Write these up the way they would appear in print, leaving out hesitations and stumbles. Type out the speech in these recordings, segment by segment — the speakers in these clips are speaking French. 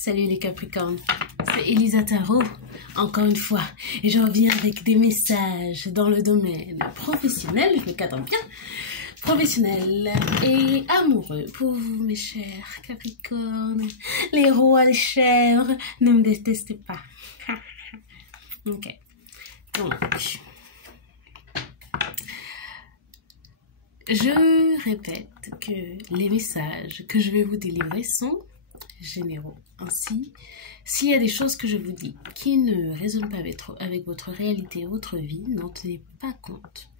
Salut les Capricornes, c'est Elisa Tarot, encore une fois, et je reviens avec des messages dans le domaine professionnel, je me cadre bien, professionnel et amoureux pour vous mes chers Capricornes, les rois, les chèvres, ne me détestez pas. Ok, donc, je répète que les messages que je vais vous délivrer sont généraux. Ainsi, s'il y a des choses que je vous dis qui ne résonnent pas avec votre réalité et votre vie, n'en tenez pas compte.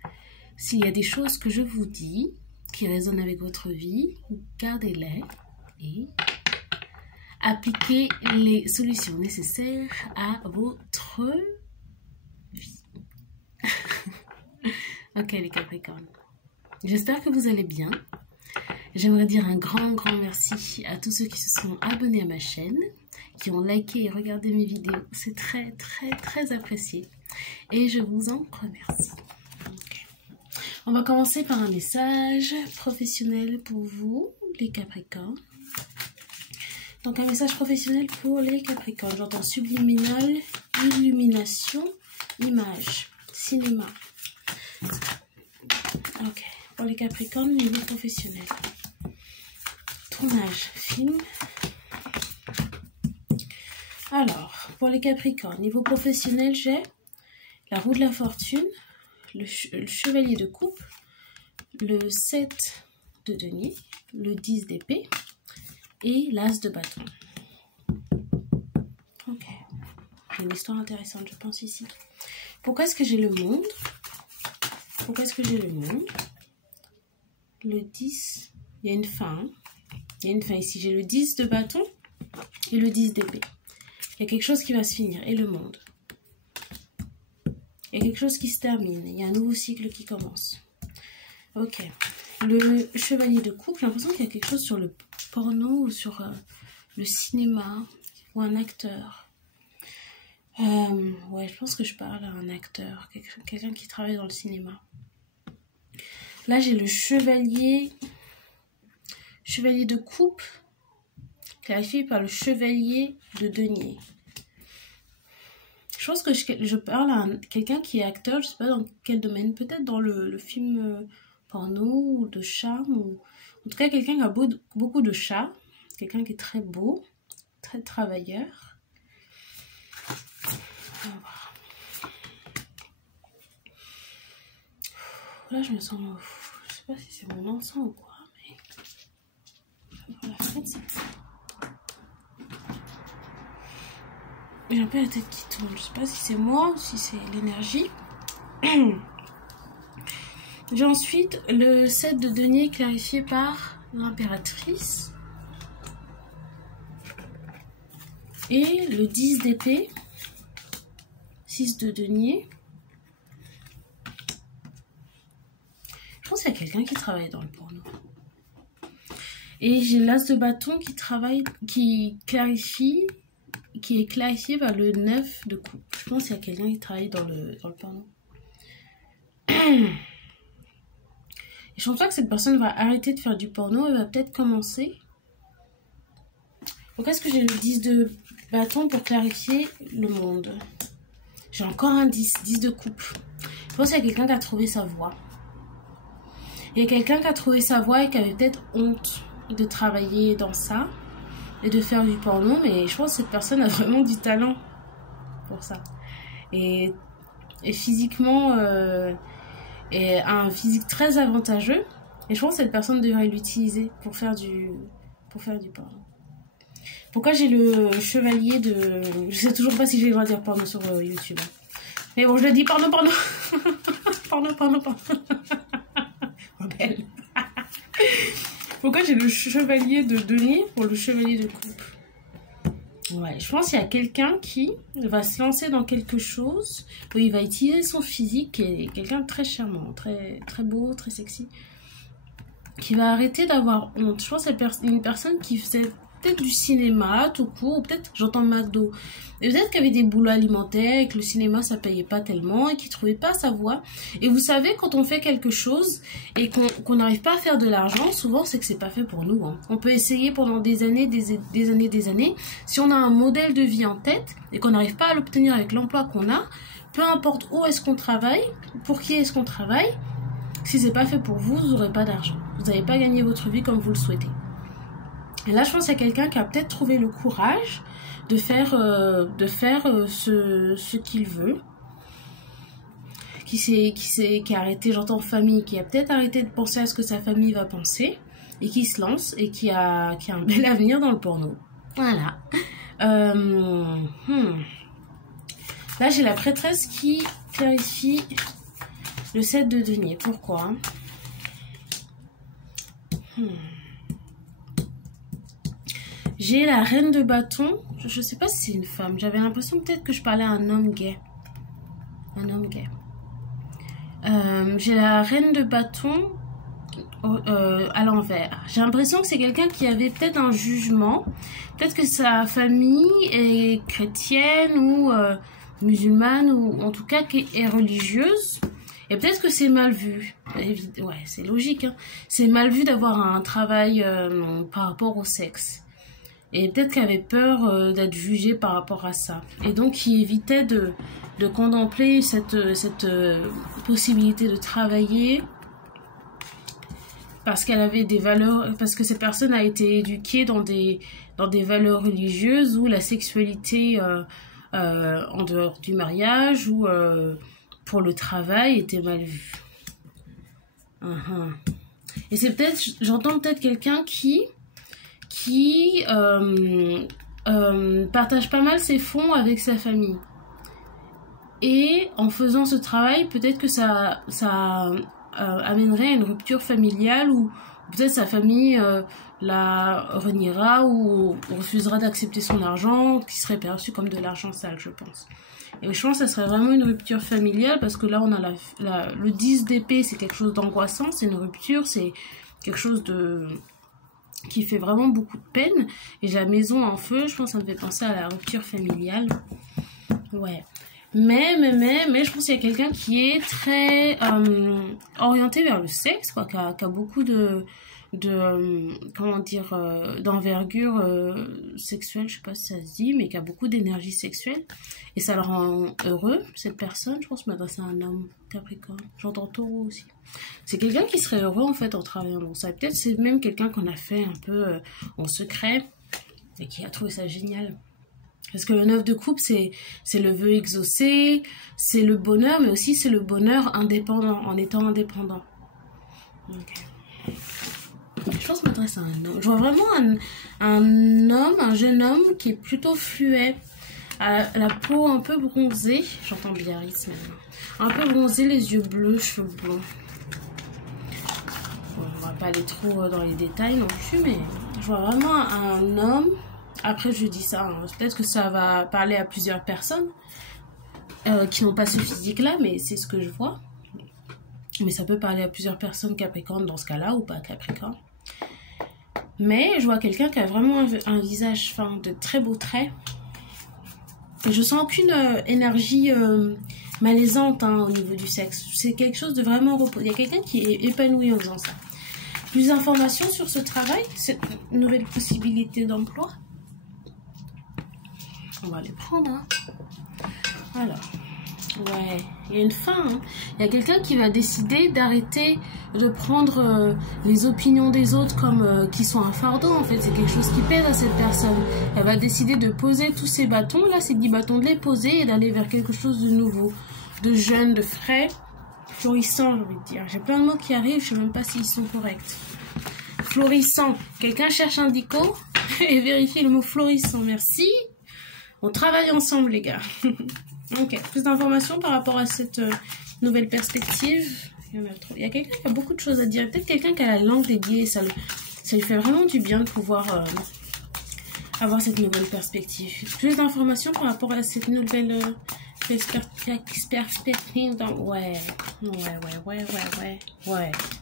S'il y a des choses que je vous dis qui résonnent avec votre vie, gardez-les et appliquez les solutions nécessaires à votre vie. Ok les Capricornes, j'espère que vous allez bien. J'aimerais dire un grand merci à tous ceux qui se sont abonnés à ma chaîne, qui ont liké et regardé mes vidéos. C'est très apprécié. Et je vous en remercie. Okay. On va commencer par un message professionnel pour vous, les Capricornes. Donc un message professionnel pour les Capricornes. J'entends subliminal, illumination, image, cinéma. Ok. Pour les Capricornes, niveau professionnel. Tournage, film. Alors, pour les Capricornes, niveau professionnel, j'ai la roue de la fortune, le chevalier de coupe, le 7 de denier, le 10 d'épée et l'as de bâton. Ok. J'ai une histoire intéressante, je pense, ici. Pourquoi est-ce que j'ai le monde? Pourquoi est-ce que j'ai le monde? Le 10, il y a une fin. Il y a une fin ici. J'ai le 10 de bâton et le 10 d'épée. Il y a quelque chose qui va se finir. Et le monde. Il y a quelque chose qui se termine. Il y a un nouveau cycle qui commence. Ok. Le chevalier de coupe, j'ai l'impression qu'il y a quelque chose sur le porno ou sur le cinéma ou un acteur. Ouais, je pense que je parle à un acteur. Quelqu'un qui travaille dans le cinéma. Là, j'ai le chevalier de coupe, clarifié par le chevalier de denier. Je pense que je parle à quelqu'un qui est acteur, je ne sais pas dans quel domaine, peut-être dans le film porno ou de charme, ou en tout cas quelqu'un qui a beaucoup de charme, quelqu'un qui est très beau, très travailleur. On va voir. Là, je me sens... Je sais pas si c'est mon encens ou quoi, mais... La fête, j'ai un peu la tête qui tourne. Je sais pas si c'est moi ou si c'est l'énergie. J'ai ensuite le 7 de denier clarifié par l'impératrice. Et le 10 d'épée. 6 de denier. Je pense qu'il y a quelqu'un qui travaille dans le porno. Et j'ai l'as de bâton qui est clarifié par le 9 de coupe. Je pense qu'il y a quelqu'un qui travaille dans le porno. Et je pense pas que cette personne va arrêter de faire du porno, elle va peut-être commencer. Pourquoi est-ce que j'ai le 10 de bâton pour clarifier le monde? J'ai encore un 10 de coupe. Je pense qu'il y a quelqu'un qui a trouvé sa voie. Il y a quelqu'un qui a trouvé sa voie et qui avait peut-être honte de travailler dans ça et de faire du porno, mais je pense que cette personne a vraiment du talent pour ça. Et physiquement, et a un physique très avantageux. Et je pense que cette personne devrait l'utiliser pour faire du porno. Pourquoi j'ai le chevalier de... Je sais toujours pas si j'ai le droit de dire porno sur YouTube. Mais bon, je le dis porno. porno. Rebelle. Pourquoi j'ai le chevalier de denier pour le chevalier de coupe? Ouais, je pense qu'il y a quelqu'un qui va se lancer dans quelque chose où il va utiliser son physique, et quelqu'un de très charmant, très beau, très sexy. qui va arrêter d'avoir honte. Je pense que c'est une personne qui faisait peut-être du cinéma tout court, ou peut-être j'entends McDo. Et peut-être qu'il y avait des boulots alimentaires et que le cinéma ça payait pas tellement et qu'il trouvait pas sa voie. Et vous savez, quand on fait quelque chose et qu'on n'arrive pas à faire de l'argent, souvent c'est que c'est pas fait pour nous. Hein. On peut essayer pendant des années, des années. Si on a un modèle de vie en tête et qu'on n'arrive pas à l'obtenir avec l'emploi qu'on a, peu importe où est-ce qu'on travaille, pour qui est-ce qu'on travaille, si c'est pas fait pour vous, vous n'aurez pas d'argent. Vous n'allez pas gagner votre vie comme vous le souhaitez. Et là, je pense qu'il y a quelqu'un qui a peut-être trouvé le courage de faire ce qu'il veut, qui a arrêté, j'entends famille, qui a peut-être arrêté de penser à ce que sa famille va penser, et qui se lance, et qui a un bel avenir dans le porno. Voilà. Là, j'ai la prêtresse qui clarifie le 7 de denier. Pourquoi? J'ai la reine de bâton. Je sais pas si c'est une femme. J'avais l'impression peut-être que je parlais à un homme gay. Un homme gay. J'ai la reine de bâton à l'envers. J'ai l'impression que c'est quelqu'un qui avait peut-être un jugement. Peut-être que sa famille est chrétienne ou musulmane ou en tout cas qui est religieuse. Et peut-être que c'est mal vu. Ouais, c'est logique. Hein. C'est mal vu d'avoir un travail par rapport au sexe. Et peut-être qu'elle avait peur d'être jugée par rapport à ça. Et donc, qui évitait de contempler cette possibilité de travailler parce qu'elle avait des valeurs, parce que cette personne a été éduquée dans des valeurs religieuses où la sexualité en dehors du mariage ou pour le travail était mal vue. Et c'est peut-être, j'entends peut-être quelqu'un qui partage pas mal ses fonds avec sa famille. Et en faisant ce travail, peut-être que ça amènerait à une rupture familiale ou peut-être sa famille la reniera ou refusera d'accepter son argent, qui serait perçu comme de l'argent sale, je pense. Et je pense que ça serait vraiment une rupture familiale parce que là, on a le 10 d'épée, c'est quelque chose d'angoissant, c'est une rupture, c'est quelque chose qui fait vraiment beaucoup de peine. Et la maison en feu, je pense que ça me fait penser à la rupture familiale. Ouais. Mais je pense qu'il y a quelqu'un qui est très orienté vers le sexe, quoi, qui a beaucoup comment dire, d'envergure sexuelle, je sais pas si ça se dit, mais qui a beaucoup d'énergie sexuelle. Et ça le rend heureux, cette personne. Je pense m'adresser à un homme Capricorne. J'entends Taureau aussi. C'est quelqu'un qui serait heureux en fait en travaillant dans ça. Peut-être c'est même quelqu'un qu'on a fait un peu en secret et qui a trouvé ça génial. Parce que le 9 de coupe, c'est le vœu exaucé, c'est le bonheur, mais aussi c'est le bonheur indépendant, en étant indépendant. Okay. Je pense m'adresser à un homme. Je vois vraiment un jeune homme qui est plutôt fluet, la peau un peu bronzée. J'entends Biarritz maintenant. Un peu bronzé, les yeux bleus, cheveux blonds. Bon, on va pas aller trop dans les détails non plus, mais je vois vraiment un homme. Après, je dis ça, hein. Peut-être que ça va parler à plusieurs personnes qui n'ont pas ce physique-là, mais c'est ce que je vois. Mais ça peut parler à plusieurs personnes Capricorne dans ce cas-là, ou pas Capricorne. Mais je vois quelqu'un qui a vraiment un visage de très beaux traits. Et je sens aucune énergie malaisante au niveau du sexe. C'est quelque chose de vraiment repos. Il y a quelqu'un qui est épanoui en faisant ça. Plus d'informations sur ce travail, cette nouvelle possibilité d'emploi. On va les prendre. Hein. Alors, ouais, il y a une fin. Hein. Il y a quelqu'un qui va décider d'arrêter de prendre les opinions des autres comme qui sont un fardeau. En fait, c'est quelque chose qui pèse à cette personne. Elle va décider de poser tous ces bâtons. Là, ces 10 bâtons, de les poser et d'aller vers quelque chose de nouveau, de jeune, de frais, florissant, j'ai envie de dire. J'ai plein de mots qui arrivent, je ne sais même pas s'ils sont corrects. Florissant. Quelqu'un cherche un dico et vérifie le mot florissant. Merci. On travaille ensemble, les gars. Ok, plus d'informations par rapport à cette nouvelle perspective. Il y a quelqu'un qui a beaucoup de choses à dire. Peut-être quelqu'un qui a la langue dédiée. Ça lui fait vraiment du bien de pouvoir avoir cette nouvelle perspective. Plus d'informations par rapport à cette nouvelle perspective.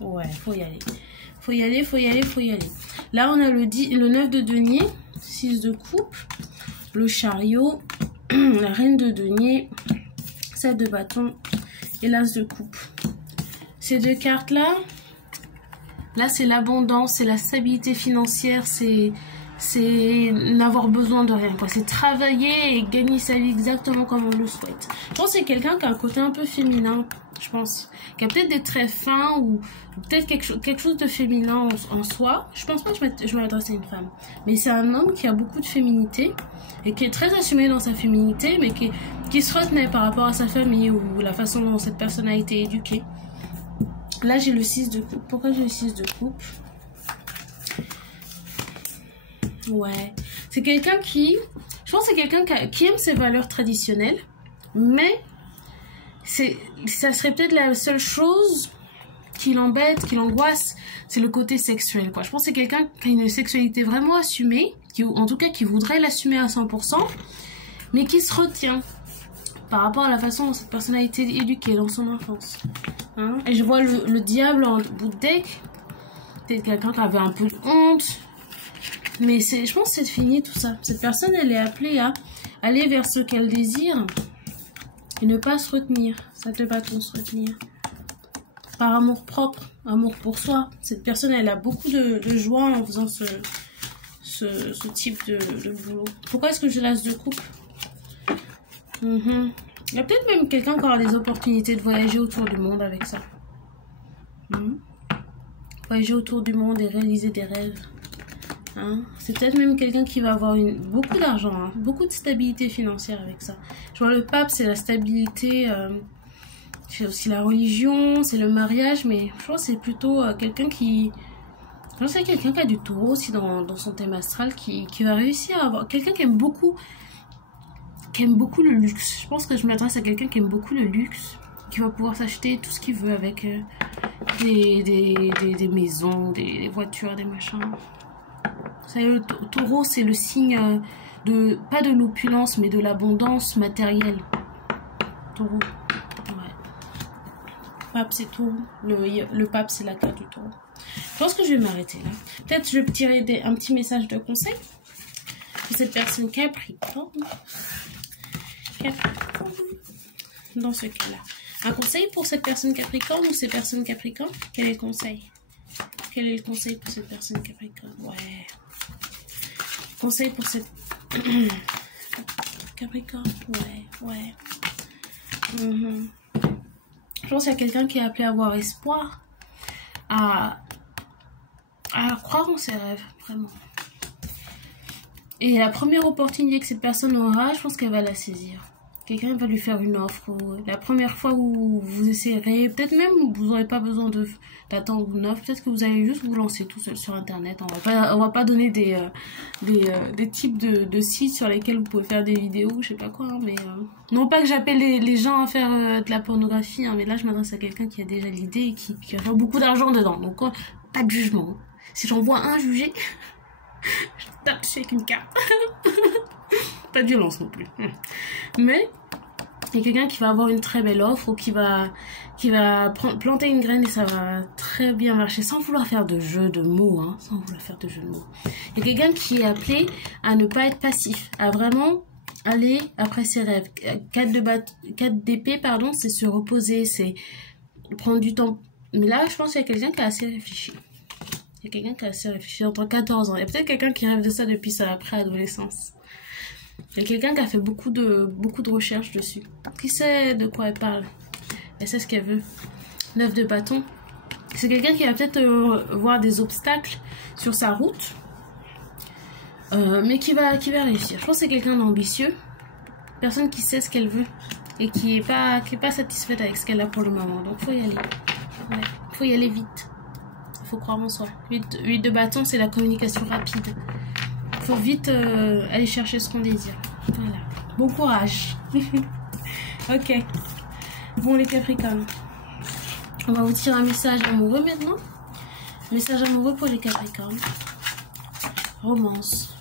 Ouais, faut y aller. Faut y aller, faut y aller, faut y aller. Là, on a le 9 de denier, 6 de coupe, le chariot, la reine de denier, 7 de bâton et l'as de coupe. Ces deux cartes-là, là, c'est l'abondance, c'est la stabilité financière, c'est n'avoir besoin de rien, quoi. C'est travailler et gagner sa vie exactement comme on le souhaite. Je pense que c'est quelqu'un qui a un côté un peu féminin, je pense. Qui a peut-être des traits fins ou peut-être quelque chose de féminin en soi. Je pense pas que je vais m'adresser à une femme. Mais c'est un homme qui a beaucoup de féminité et qui est très assumé dans sa féminité, mais qui se retenait par rapport à sa famille ou la façon dont cette personne a été éduquée. Là, j'ai le 6 de coupe. Pourquoi j'ai le 6 de coupe? Ouais, c'est quelqu'un qui... Je pense que c'est quelqu'un qui aime ses valeurs traditionnelles, mais ça serait peut-être la seule chose qui l'embête, qui l'angoisse, c'est le côté sexuel, quoi. Je pense que c'est quelqu'un qui a une sexualité vraiment assumée, en tout cas qui voudrait l'assumer à 100%, mais qui se retient par rapport à la façon dont cette personne a été éduquée dans son enfance. Hein? Et je vois le diable en bout de deck, peut-être quelqu'un qui avait un peu de honte. Mais je pense que c'est fini tout ça. Cette personne, elle est appelée à aller vers ce qu'elle désire et ne pas se retenir. Ça ne pas trop se retenir. Par amour propre, amour pour soi. Cette personne, elle a beaucoup de joie en faisant ce type de boulot. Pourquoi est-ce que je l'as de coupe? Il y a peut-être même quelqu'un qui aura des opportunités de voyager autour du monde avec ça. Voyager autour du monde et réaliser des rêves. Hein? C'est peut-être même quelqu'un qui va avoir beaucoup d'argent, hein? Beaucoup de stabilité financière avec ça. Je vois le pape, c'est la stabilité, c'est aussi la religion, c'est le mariage, mais je pense que c'est plutôt quelqu'un qui... Je pense que c'est quelqu'un qui a du taureau aussi dans son thème astral, qui va réussir à avoir... Quelqu'un qui aime beaucoup le luxe. Je pense que je m'adresse à quelqu'un qui aime beaucoup le luxe, qui va pouvoir s'acheter tout ce qu'il veut avec des maisons, des voitures, des machins. Vous savez, le taureau, c'est le signe pas de l'opulence, mais de l'abondance matérielle. Taureau. Ouais. Pape, c'est taureau. Le pape, c'est la carte du taureau. Je pense que je vais m'arrêter là. Peut-être je vais tirer un petit message de conseil pour cette personne Capricorne. Dans ce cas-là. Un conseil pour cette personne Capricorne ou ces personnes Capricorne? Quel est le conseil? Quel est le conseil pour cette personne Capricorne? Ouais. Conseil pour cette... Capricorne? Ouais. Je pense qu'il y a quelqu'un qui est appelé à avoir espoir, à croire en ses rêves, vraiment. Et la première opportunité que cette personne aura, je pense qu'elle va la saisir. Quelqu'un va lui faire une offre. La première fois où vous essayerez, peut-être même vous n'aurez pas besoin d'attendre une offre. Peut-être que vous allez juste vous lancer tout seul sur Internet. On va pas donner des types de sites sur lesquels vous pouvez faire des vidéos, je sais pas quoi. Hein, mais non pas que j'appelle les gens à faire de la pornographie, hein, mais là je m'adresse à quelqu'un qui a déjà l'idée et qui va faire beaucoup d'argent dedans. Donc pas de jugement. Si j'en vois un juger, je tape dessus avec une carte. Pas de violence non plus. Mais il y a quelqu'un qui va avoir une très belle offre ou qui va planter une graine et ça va très bien marcher sans vouloir faire de jeu de mots. Hein, sans vouloir faire de jeu de mots. Il y a quelqu'un qui est appelé à ne pas être passif, à vraiment aller après ses rêves. 4 d'épée, pardon, c'est se reposer, c'est prendre du temps. Mais là, je pense qu'il y a quelqu'un qui a assez réfléchi. Il y a quelqu'un qui a assez réfléchi entre 14 ans. Il y a peut-être quelqu'un qui rêve de ça depuis sa préadolescence. Il y a quelqu'un qui a fait beaucoup de recherches dessus. Qui sait de quoi elle parle. Elle sait ce qu'elle veut. 9 de bâton. C'est quelqu'un qui va peut-être voir des obstacles sur sa route. Mais qui va réussir. Je pense que c'est quelqu'un d'ambitieux. Personne qui sait ce qu'elle veut. Et qui est pas satisfaite avec ce qu'elle a pour le moment. Donc faut y aller. Ouais. Faut y aller vite. Faut croire en soi. 8 de bâton, c'est la communication rapide. Faut vite aller chercher ce qu'on désire. Voilà. Bon courage. Ok. Bon les Capricornes. On va vous tirer un message amoureux maintenant. Message amoureux pour les Capricornes. Romance.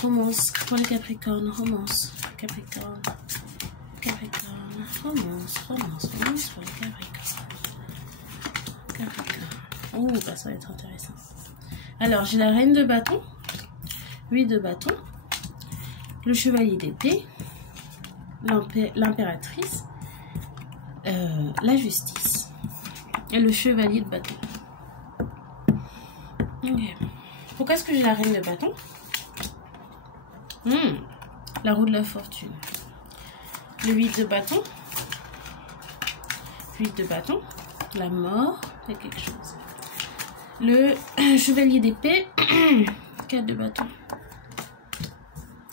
Romance pour les Capricornes. Romance. Capricorne. Capricorne. Romance pour les Capricornes. Capricorne. Oh, bah ça va être intéressant. Alors, j'ai la reine de bâton, 8 de bâton, le chevalier d'épée, l'impératrice, la justice et le chevalier de bâton. Okay. Pourquoi est-ce que j'ai la reine de bâton? La roue de la fortune. Le 8 de bâton. 8 de bâton. La mort. Il y a quelque chose. Le chevalier d'épée. 4 de bâton.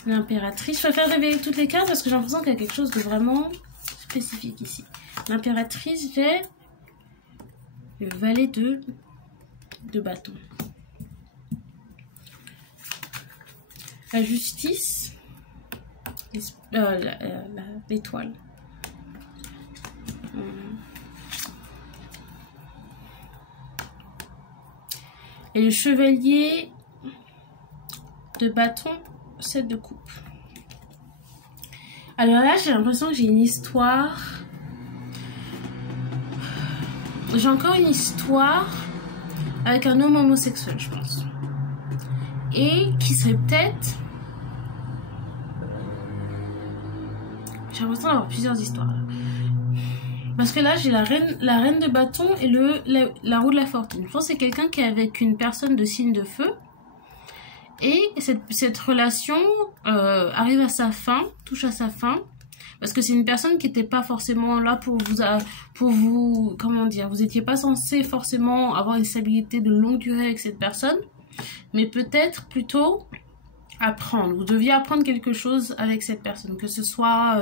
L'impératrice. Je préfère révéler toutes les cartes parce que j'ai l'impression qu'il y a quelque chose de vraiment spécifique ici. L'impératrice fait le valet de bâton. La justice, l'étoile. Et le chevalier de bâton, 7 de coupe. Alors là, j'ai l'impression que j'ai une histoire. J'ai encore une histoire avec un homme homosexuel, je pense. Et qui serait peut-être... J'ai l'impression d'avoir plusieurs histoires. Parce que là, j'ai la reine de bâton et la roue de la fortune. Je pense que c'est quelqu'un qui est avec une personne de signe de feu. Et cette relation arrive à sa fin, touche à sa fin. Parce que c'est une personne qui n'était pas forcément là pour vous, comment dire, vous n'étiez pas censé forcément avoir une stabilité de longue durée avec cette personne. Mais peut-être plutôt apprendre. Vous deviez apprendre quelque chose avec cette personne. Que ce soit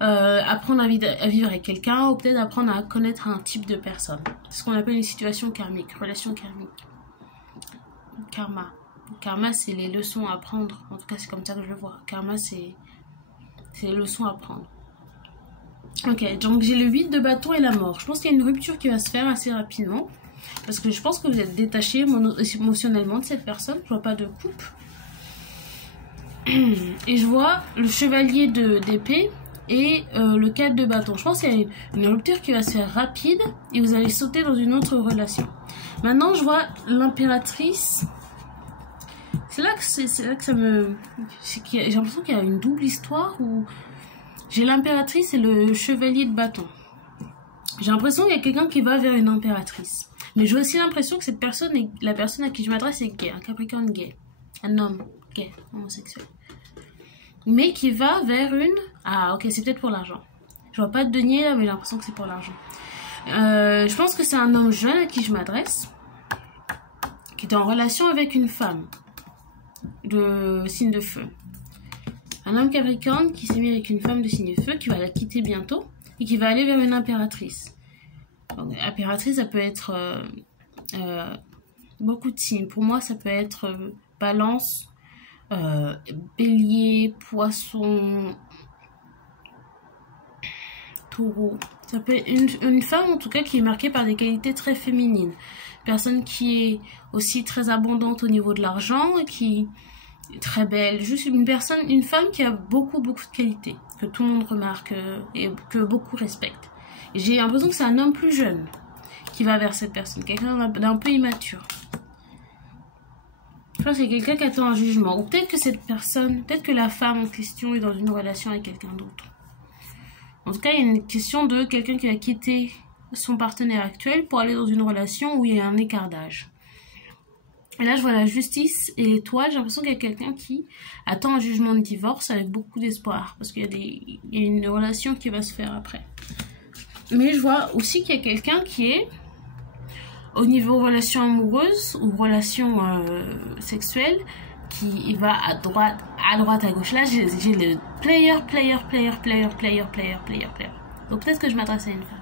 apprendre à vivre avec quelqu'un ou peut-être apprendre à connaître un type de personne. C'est ce qu'on appelle une situation karmique, relation karmique. Karma. Karma, c'est les leçons à apprendre. En tout cas, c'est comme ça que je le vois. Karma, c'est les leçons à apprendre. Ok, donc j'ai le 8 de bâton et la mort. Je pense qu'il y a une rupture qui va se faire assez rapidement. Parce que je pense que vous êtes détaché émotionnellement de cette personne. Je vois pas de coupe. Et je vois le chevalier d'épée et le 4 de bâton. Je pense qu'il y a une rupture qui va se faire rapide et vous allez sauter dans une autre relation. Maintenant, je vois l'impératrice. C'est là que ça me... J'ai l'impression qu'il y a une double histoire où j'ai l'impératrice et le chevalier de bâton. J'ai l'impression qu'il y a quelqu'un qui va vers une impératrice. Mais j'ai aussi l'impression que la personne à qui je m'adresse est gay, un capricorne gay. Un homme gay, homosexuel. Mais qui va vers une... Ah, ok, c'est peut-être pour l'argent. Je vois pas de denier là, mais j'ai l'impression que c'est pour l'argent. Je pense que c'est un homme jeune à qui je m'adresse, qui est en relation avec une femme de signe de feu. Un homme capricorne qui s'est mis avec une femme de signe de feu, qui va la quitter bientôt, et qui va aller vers une impératrice. Donc, impératrice, ça peut être beaucoup de signes. Pour moi, ça peut être balance, bélier, poisson, taureau. Ça peut être une femme, en tout cas, qui est marquée par des qualités très féminines. Personne qui est aussi très abondante au niveau de l'argent, qui est très belle. Juste une femme qui a beaucoup de qualités, que tout le monde remarque et que beaucoup respectent. J'ai l'impression que c'est un homme plus jeune qui va vers cette personne, quelqu'un d'un peu immature. Je pense que c'est quelqu'un qui attend un jugement. Ou peut-être que cette personne, peut-être que la femme en question est dans une relation avec quelqu'un d'autre. En tout cas, il y a une question de quelqu'un qui a quitté son partenaire actuel pour aller dans une relation où il y a un écart d'âge. Et là, je vois la justice et l'étoile. J'ai l'impression qu'il y a quelqu'un qui attend un jugement de divorce avec beaucoup d'espoir. Parce qu'il y a une relation qui va se faire après. Mais je vois aussi qu'il y a quelqu'un qui est au niveau relation amoureuse ou relation sexuelle, qui va à droite, à gauche. Là, j'ai le player. Donc peut-être que je m'adresse à une femme.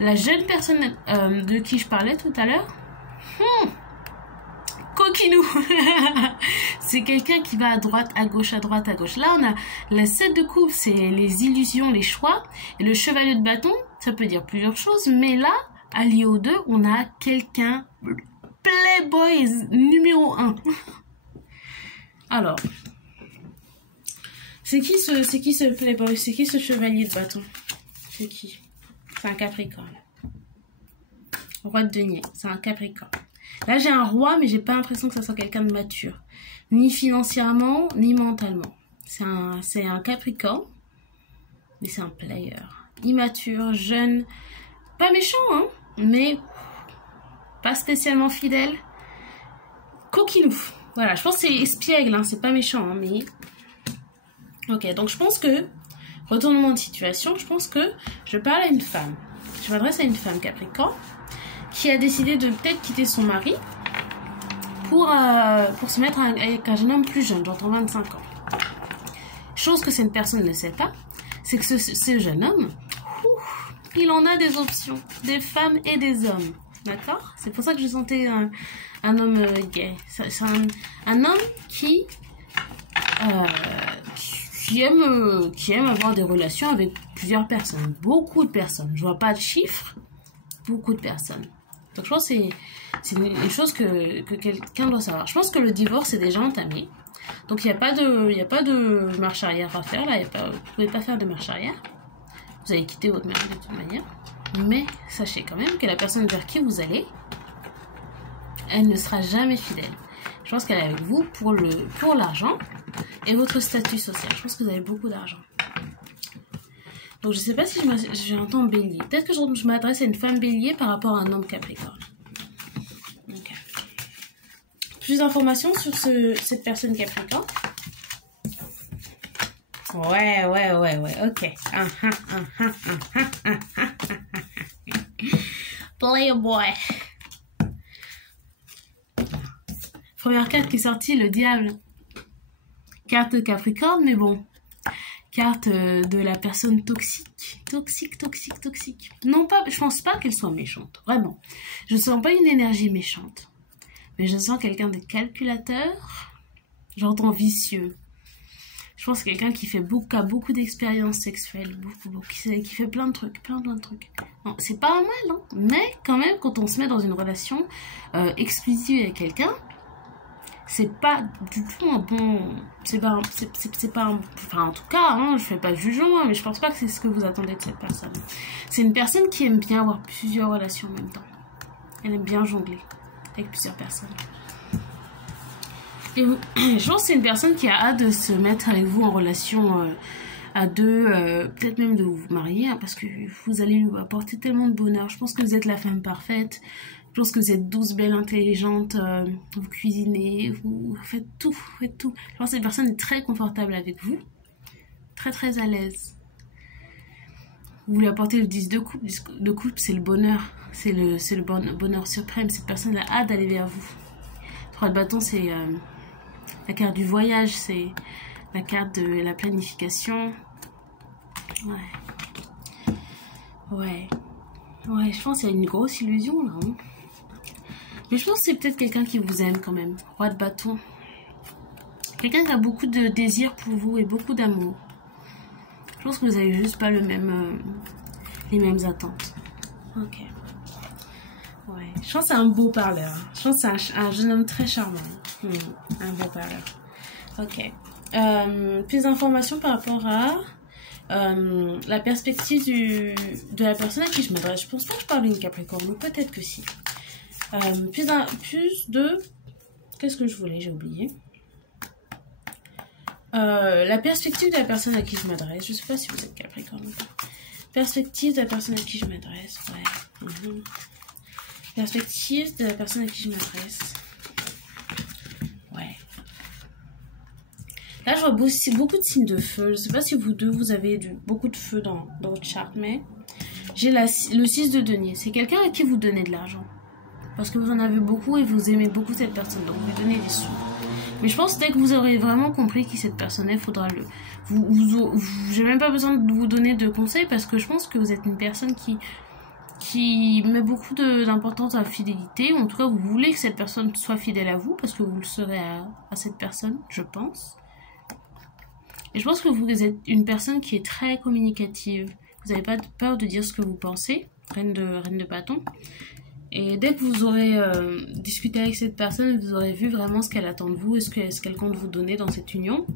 La jeune personne de qui je parlais tout à l'heure, coquinou. C'est quelqu'un qui va à droite, à gauche. Là, on a la 7 de coupe, c'est les illusions, les choix. Et le chevalier de bâton, ça peut dire plusieurs choses. Mais là, allié aux deux, on a quelqu'un, playboy numéro 1. Alors, c'est qui ce playboy? C'est qui ce chevalier de bâton? C'est qui? C'est un capricorne. Roi de denier, c'est un Capricorne. Là, j'ai un roi, mais j'ai pas l'impression que ça soit quelqu'un de mature. Ni financièrement, ni mentalement. C'est un Capricorne, mais c'est un player. Immature, jeune, pas méchant, hein, mais pas spécialement fidèle. Coquinou. Voilà, je pense que c'est espiègle, hein, c'est pas méchant, hein, mais... Ok, donc je pense que, retournement de situation, je pense que je parle à une femme. Je m'adresse à une femme Capricorne qui a décidé de peut-être quitter son mari pour se mettre avec un jeune homme plus jeune, j'entends 25 ans. Chose que cette personne ne sait pas, c'est que ce jeune homme, il en a des options, des femmes et des hommes. D'accord? C'est pour ça que je sentais un homme gay. C'est un homme qui aime avoir des relations avec plusieurs personnes. Beaucoup de personnes. Je vois pas de chiffres. Beaucoup de personnes. Donc je pense que c'est une chose que quelqu'un doit savoir. Je pense que le divorce est déjà entamé. Donc il n'y a pas de marche arrière à faire. Là, vous ne pouvez pas faire de marche arrière. Vous allez quitter votre mari de toute manière. Mais sachez quand même que la personne vers qui vous allez, elle ne sera jamais fidèle. Je pense qu'elle est avec vous pour l'argent et votre statut social. Je pense que vous avez beaucoup d'argent. Donc je ne sais pas si j'entends bélier. Peut-être que je m'adresse à une femme bélier par rapport à un homme capricorne. Okay. Plus d'informations sur cette personne capricorne. Ouais, ok. Playboy. Première carte qui est sortie, le diable. Carte de Capricorne, mais bon. Carte de la personne toxique. Toxique. Non, pas, je pense pas qu'elle soit méchante, vraiment. Je ne sens pas une énergie méchante. Mais je sens quelqu'un de calculateur. J'entends vicieux. Je pense que quelqu'un qui a beaucoup d'expériences sexuelles, qui fait plein de trucs. Bon, c'est pas mal, hein, mais quand même, quand on se met dans une relation exclusive avec quelqu'un, c'est pas du tout un bon... C'est pas un... Enfin, en tout cas, hein, je fais pas de jugement, mais je pense pas que c'est ce que vous attendez de cette personne. C'est une personne qui aime bien avoir plusieurs relations en même temps. Elle aime bien jongler avec plusieurs personnes. Et je pense que c'est une personne qui a hâte de se mettre avec vous en relation à deux, peut-être même de vous marier, hein, parce que vous allez lui apporter tellement de bonheur. Je pense que vous êtes la femme parfaite. Je pense que vous êtes douce, belle, intelligente, vous cuisinez, vous faites tout. Je pense que cette personne est très confortable avec vous, très à l'aise. Vous lui apportez le 10 de coupe. De coupe, c'est le bonheur, c'est le bonheur suprême. Cette personne a hâte d'aller vers vous. 3 de bâton, c'est la carte du voyage, c'est la carte de la planification. Ouais, je pense qu'il y a une grosse illusion là. Hein. Mais je pense que c'est peut-être quelqu'un qui vous aime quand même. Roi de bâton. Quelqu'un qui a beaucoup de désir pour vous et beaucoup d'amour. Je pense que vous avez juste pas les mêmes attentes. Ok. Ouais. Je pense que c'est un beau parleur. Je pense que c'est un jeune homme très charmant. Un beau parleur. Ok. Plus d'informations par rapport à la perspective de la personne à qui je m'adresse. Je pense pas que je parle d'une Capricorne, mais peut-être que si. Plus de... Qu'est-ce que je voulais? J'ai oublié. La perspective de la personne à qui je m'adresse. Je sais pas si vous êtes Capricorne ou pas. Perspective de la personne à qui je m'adresse. Ouais. Perspective de la personne à qui je m'adresse. Ouais. Là, je vois beaucoup de signes de feu. Je sais pas si vous deux, vous avez beaucoup de feu dans votre charte, mais j'ai le 6 de denier. C'est quelqu'un à qui vous donnez de l'argent. Parce que vous en avez beaucoup et vous aimez beaucoup cette personne. Donc, vous lui donnez des sous. Mais je pense que dès que vous aurez vraiment compris qui cette personne est, il faudra le... J'ai même pas besoin de vous donner de conseils parce que je pense que vous êtes une personne qui met beaucoup d'importance à la fidélité. Ou en tout cas, vous voulez que cette personne soit fidèle à vous parce que vous le serez à cette personne, je pense. Et je pense que vous êtes une personne qui est très communicative. Vous n'avez pas peur de dire ce que vous pensez. Reine de bâton. Et dès que vous aurez discuté avec cette personne, vous aurez vu vraiment ce qu'elle attend de vous et ce qu'elle compte vous donner dans cette union,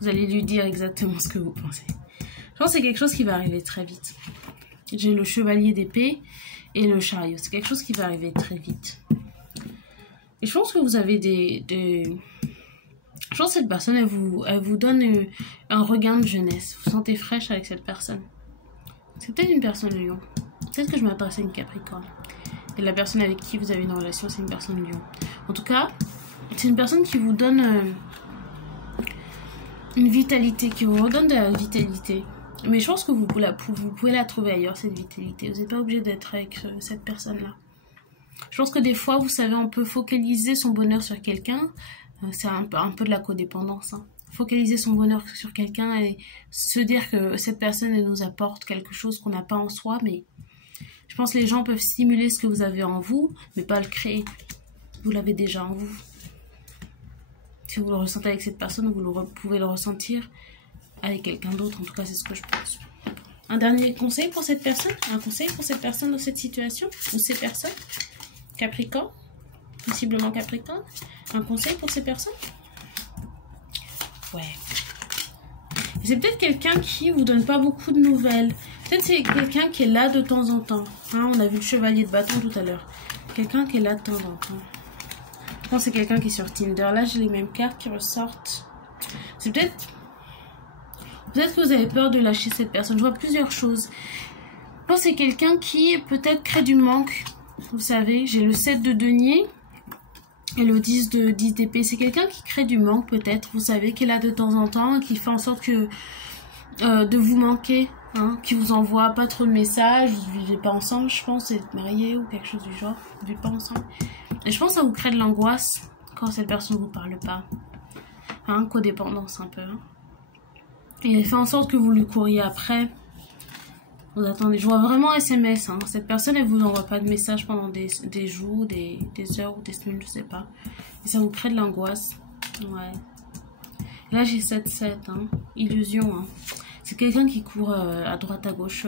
vous allez lui dire exactement ce que vous pensez. Je pense que c'est quelque chose qui va arriver très vite. J'ai le chevalier d'épée et le chariot. C'est quelque chose qui va arriver très vite. Et je pense que vous avez je pense que cette personne, elle vous donne un regain de jeunesse. Vous vous sentez fraîche avec cette personne. C'est peut-être une personne lion. Peut-être que je m'adresse à une capricorne. Et la personne avec qui vous avez une relation, c'est une personne lion. En tout cas, c'est une personne qui vous donne une vitalité, qui vous redonne de la vitalité. Mais je pense que vous pouvez la trouver ailleurs, cette vitalité. Vous n'êtes pas obligé d'être avec cette personne-là. Je pense que des fois, vous savez, on peut focaliser son bonheur sur quelqu'un. C'est un peu de la codépendance. Hein. Focaliser son bonheur sur quelqu'un et se dire que cette personne, elle nous apporte quelque chose qu'on n'a pas en soi. Mais je pense que les gens peuvent stimuler ce que vous avez en vous, mais pas le créer. Vous l'avez déjà en vous. Si vous le ressentez avec cette personne, vous pouvez le ressentir avec quelqu'un d'autre. En tout cas, c'est ce que je pense. Un dernier conseil pour cette personne? Un conseil pour cette personne dans cette situation? Ou ces personnes? Capricorne? Possiblement Capricorne? Un conseil pour ces personnes? Ouais. C'est peut-être quelqu'un qui vous donne pas beaucoup de nouvelles. Peut-être c'est quelqu'un qui est là de temps en temps. Hein, on a vu le chevalier de bâton tout à l'heure. Quelqu'un qui est là de temps en temps. Je pense que c'est quelqu'un qui est sur Tinder. Là, j'ai les mêmes cartes qui ressortent. C'est peut-être que vous avez peur de lâcher cette personne. Je vois plusieurs choses. Je pense que c'est quelqu'un qui peut-être crée du manque. Vous savez, j'ai le 7 de denier et le 10 d'épée. C'est quelqu'un qui crée du manque peut-être. Vous savez, qui est là de temps en temps, qui fait en sorte que de vous manquer. Hein, qui vous envoie pas trop de messages. Vous vivez pas ensemble, je pense. Vous êtes mariés ou quelque chose du genre. Vous vivez pas ensemble. Et je pense que ça vous crée de l'angoisse quand cette personne vous parle pas. Hein, codépendance un peu. Hein. Et il fait en sorte que vous lui courriez après. Vous attendez. Je vois vraiment SMS. Hein. Cette personne, elle vous envoie pas de messages pendant des jours, des heures ou des semaines, je sais pas. Et ça vous crée de l'angoisse. Ouais. Là, j'ai 7-7. Hein. Illusion. Hein. C'est quelqu'un qui court à droite, à gauche,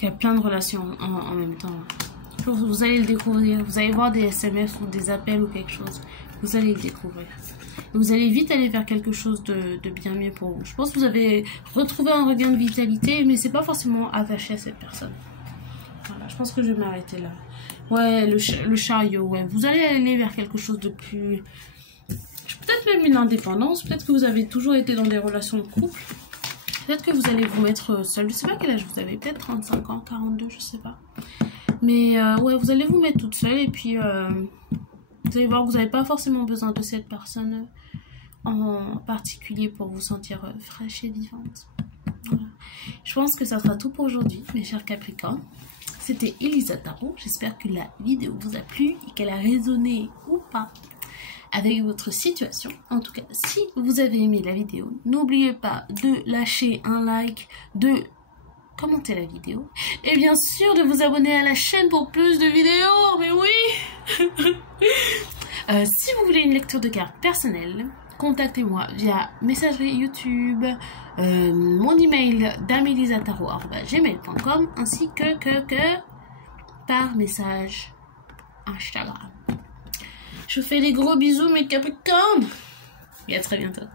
qui a plein de relations en même temps. Vous allez le découvrir. Vous allez voir des SMS ou des appels ou quelque chose. Vous allez le découvrir. Vous allez vite aller vers quelque chose de bien mieux pour vous. Je pense que vous avez retrouvé un regain de vitalité, mais c'est pas forcément attaché à cette personne. Voilà, je pense que je vais m'arrêter là. Ouais, le chariot, ouais. Vous allez aller vers quelque chose de plus... Peut-être même une indépendance. Peut-être que vous avez toujours été dans des relations de couple. Peut-être que vous allez vous mettre seul. Je sais pas quel âge vous avez. Peut-être 35 ans, 42, je sais pas. Mais ouais, vous allez vous mettre toute seule et puis... vous allez voir que vous n'avez pas forcément besoin de cette personne en particulier pour vous sentir fraîche et vivante. Voilà. Je pense que ça sera tout pour aujourd'hui, mes chers Capricornes. C'était Elisa Tarot. J'espère que la vidéo vous a plu et qu'elle a résonné ou pas avec votre situation. En tout cas, si vous avez aimé la vidéo, n'oubliez pas de lâcher un like, de commenter la vidéo et bien sûr de vous abonner à la chaîne pour plus de vidéos. Mais oui. Si vous voulez une lecture de cartes personnelle, contactez-moi via messagerie YouTube, mon email damelisataro@gmail.com ainsi que par message Instagram. Je vous fais des gros bisous mes Capricornes et à très bientôt.